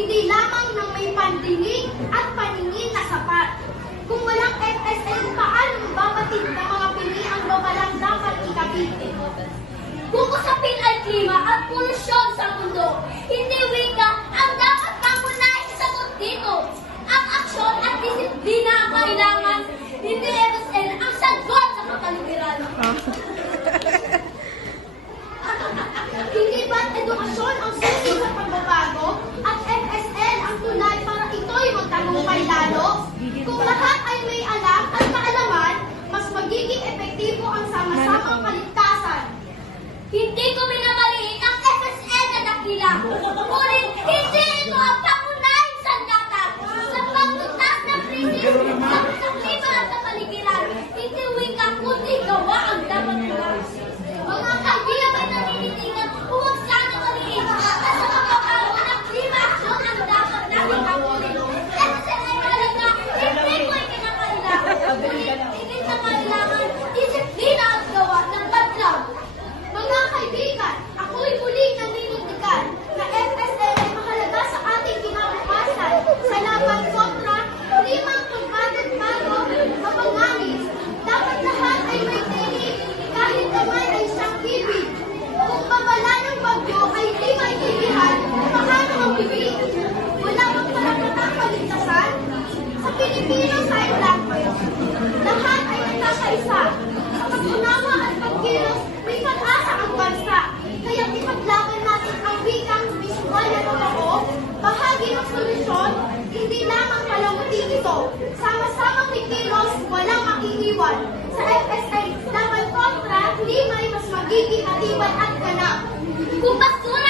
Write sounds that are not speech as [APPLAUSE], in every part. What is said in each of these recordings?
hindi lamang ng may pandinig at paningin na sapat. Kung walang FSL, paano babatid ng mga pili ang babalang dapat ikabit? Kung usapin ay klima at polusyon sa mundo, hindi wika ang dapat pangunahing sagot dito. Ang aksyon at disiplina ang kailangan, hindi MSN ang sagot sa kapaligiran. Hindi ba't edukasyon ang susi sa pagbabago at FSL ang tunay para ito'y magtagumpay lalo? Kung lahat ay may alam at kaalaman, mas magiging epektibo ang sama-samang kaligtasan. Hindi ko minamaliit ang FSN na dakila. [LAUGHS] Ngunit hindi ito ang pangunahing sandata sa pagtutas ng krisis sa sa klima at sa paligiran. Hindi wika kundi gawa ang dapat gawin. Mga kaibigan ay naninitingan, huwag sana maliit at sa pagbabago ng klima aksyon ang dapat natin hapunin. FSN ay mahalaga, hindi ko ikinakailangan. Ngunit higit na kailangan, disiplina at gawa ng badlang. Mga kaibigan, ako'y muling naninindigan na FSL ay mahalaga sa ating kinabukasan sa laban kontra limang pagbagat-bago kapanganis. Dapat lahat ay may tinig kahit naman ay siyang ibig. Kung babala ng bagyo ay di maintindihan, paano ang bibig? Wala bang karapatang paligtasan? Sa Pilipino Sign Language, lahat ay nagkakaisa. Sa pag-unawa at pagkilos, may pag-asa ang bansa. Kaya ipaglaban natin ang wikang visual na totoo, bahagi ng solusyon, hindi lamang palamutin ito. Sama-samang kikilos, walang makiiwan. Sa FSA, laban kontra, limay mas magiging matibay at ganap. Kung basura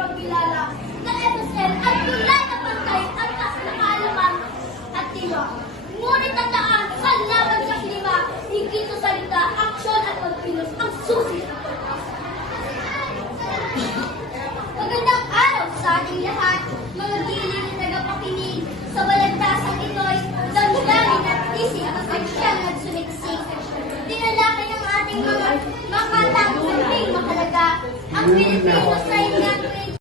pagkilala na FSL ay tulad na pantay at taas na kaalaman at tiwa. Ngunit tandaan, sa laban sa klima, higit sa salita, aksyon at pagkilos ang susi. Magandang araw sa ating lahat, mga giliw na nagapakinig sa balagtasang ito'y damdamin at isip ang saksyan at sumiksik. Tinalakay ng ating mga makatang samping mahalaga ang Pilipinos sa ingat